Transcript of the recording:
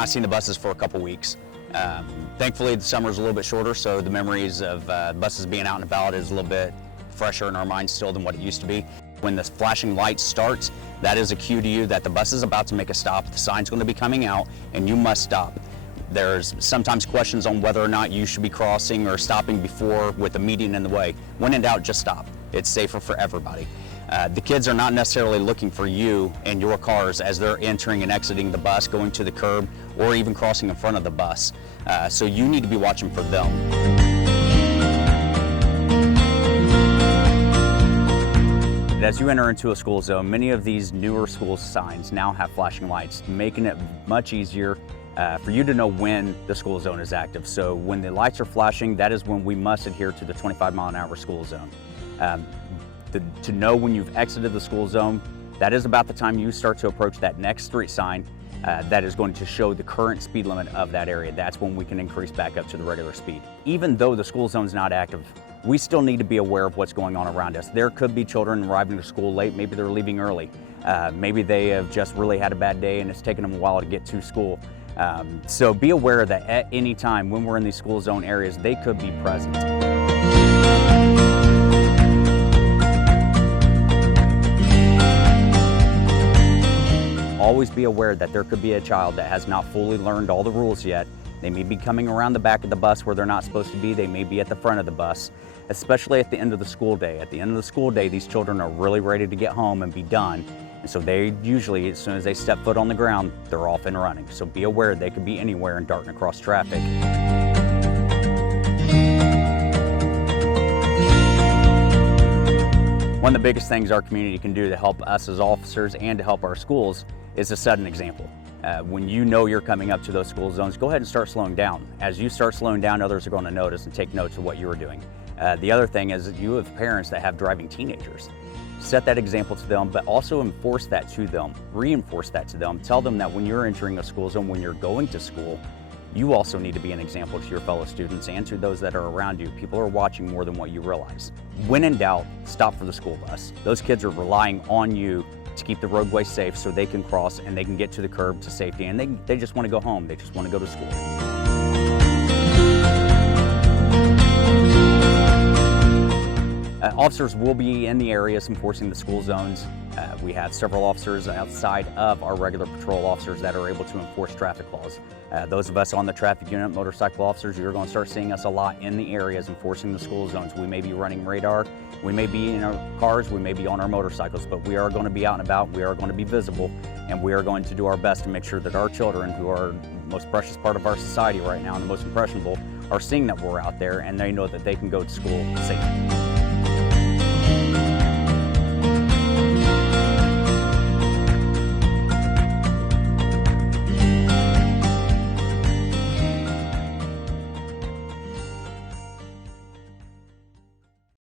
not seen the buses for a couple weeks. Thankfully, the summer's a little bit shorter, so the memories of buses being out and about is a little bit fresher in our minds still than what it used to be. When the flashing light starts, that is a cue to you that the bus is about to make a stop, the sign's going to be coming out, and you must stop. There's sometimes questions on whether or not you should be crossing or stopping before with a median in the way. When in doubt, just stop. It's safer for everybody. The kids are not necessarily looking for you and your cars as they're entering and exiting the bus, going to the curb, or even crossing in front of the bus. So you need to be watching for them. As you enter into a school zone, many of these newer school signs now have flashing lights, making it much easier for you to know when the school zone is active. So when the lights are flashing, that is when we must adhere to the 25-mile-an-hour school zone. To know when you've exited the school zone, that is about the time you start to approach that next street sign that is going to show the current speed limit of that area. That's when we can increase back up to the regular speed. Even though the school zone is not active, we still need to be aware of what's going on around us. There could be children arriving to school late, maybe they're leaving early. Maybe they have just really had a bad day and it's taken them a while to get to school. So be aware that at any time when we're in these school zone areas, they could be present. Always be aware that there could be a child that has not fully learned all the rules yet. They may be coming around the back of the bus where they're not supposed to be. They may be at the front of the bus, especially at the end of the school day. At the end of the school day, these children are really ready to get home and be done. And so they usually, as soon as they step foot on the ground, they're off and running. So be aware they could be anywhere and darting across traffic. One of the biggest things our community can do to help us as officers and to help our schools is to set an example. When you know you're coming up to those school zones, go ahead and start slowing down. As you start slowing down, others are going to notice and take notes of what you're doing. The other thing is that you have parents that have driving teenagers. Set that example to them, but also enforce that to them, reinforce that to them. Tell them that when you're entering a school zone, when you're going to school, you also need to be an example to your fellow students and to those that are around you. People are watching more than what you realize. When in doubt, stop for the school bus. Those kids are relying on you to keep the roadway safe so they can cross and they can get to the curb to safety, and they just want to go home. They just want to go to school. Officers will be in the areas enforcing the school zones. We have several officers outside of our regular patrol officers that are able to enforce traffic laws. Those of us on the traffic unit, motorcycle officers, you're going to start seeing us a lot in the areas enforcing the school zones. We may be running radar, we may be in our cars, we may be on our motorcycles, but we are going to be out and about, we are going to be visible, and we are going to do our best to make sure that our children, who are the most precious part of our society right now and the most impressionable, are seeing that we're out there and they know that they can go to school safely.